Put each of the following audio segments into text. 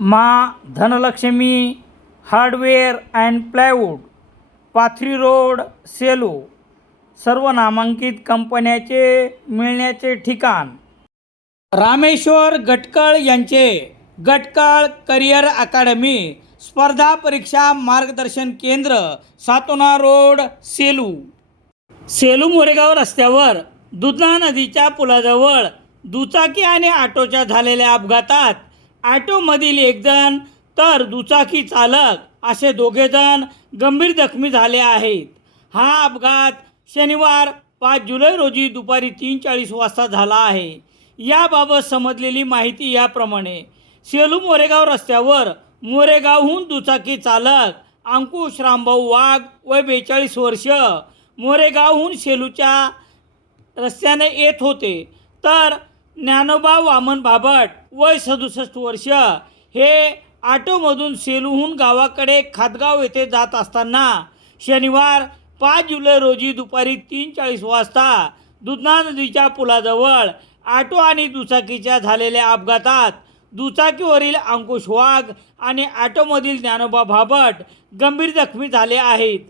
मा Dhanalakshmi hardware and plywood Pathri road Selu सर्व नामांकित कंपन्याचे मिळण्याचे ठिकाण. रामेश्वर गटकळ यांचे गटकळ करिअर अकादमी स्पर्धा परीक्षा मार्गदर्शन केंद्र सातोना रोड सेलू. सेलू मोरेगाव रस्त्यावर दुधना नदीच्या पुलाजवळ दुचाकी आणि ऑटोच्या झालेल्या अपघातात ॲटोमधील एकजण तर दुचाकी चालक असे दोघेजण गंभीर जखमी झाले आहेत. हा अपघात शनिवार पाच जुलै रोजी दुपारी तीन चाळीस वाजता झाला आहे. याबाबत समजलेली माहिती याप्रमाणे सेलू मोरेगाव रस्त्यावर मोरेगावहून दुचाकी चालक अंकुश रामभाऊ वाघ वय बेचाळीस वर्ष मोरेगावहून सेलूच्या रस्त्याने येत होते. तर ज्ञानोबा वामन बाबट वय सदुसष्ट वर्ष. हे ऑटोमधून सेलूहून गावाकडे खातगाव येथे जात असताना शनिवार पाच जुलै रोजी दुपारी तीन चाळीस वाजता दुधना नदीच्या पुलाजवळ ऑटो आणि दुचाकीच्या झालेल्या अपघातात दुचाकीवरील अंकुश वाघ आणि ऑटोमधील ज्ञानोबा भाबट गंभीर जखमी झाले आहेत.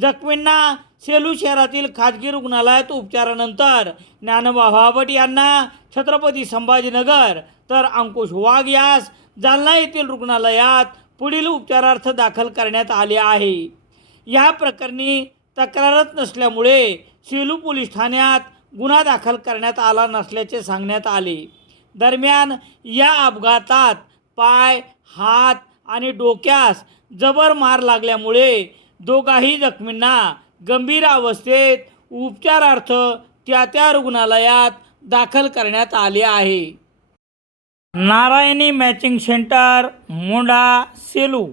जखमींना सेलू शहरातील खाजगी रुग्णालयात उपचारानंतर ज्ञानोबा भावट यांना छत्रपती संभाजीनगर तर अंकुश वाघ यास जालना येथील रुग्णालयात पुढील उपचारार्थ दाखल करण्यात आले आहे. या प्रकरणी तक्रारच नसल्यामुळे सेलू पोलीस ठाण्यात गुन्हा दाखल करण्यात आला नसल्याचे सांगण्यात आले. दरम्यान या अपघातात पाय हात आणि डोक्यास जबर मार लागल्यामुळे दोघाही जखमींना गंभीर अवस्थेत उपचारार्थ त्या त्या रुग्णालयात दाखल करण्यात आले आहे. Narayani matching centre Monda Selu.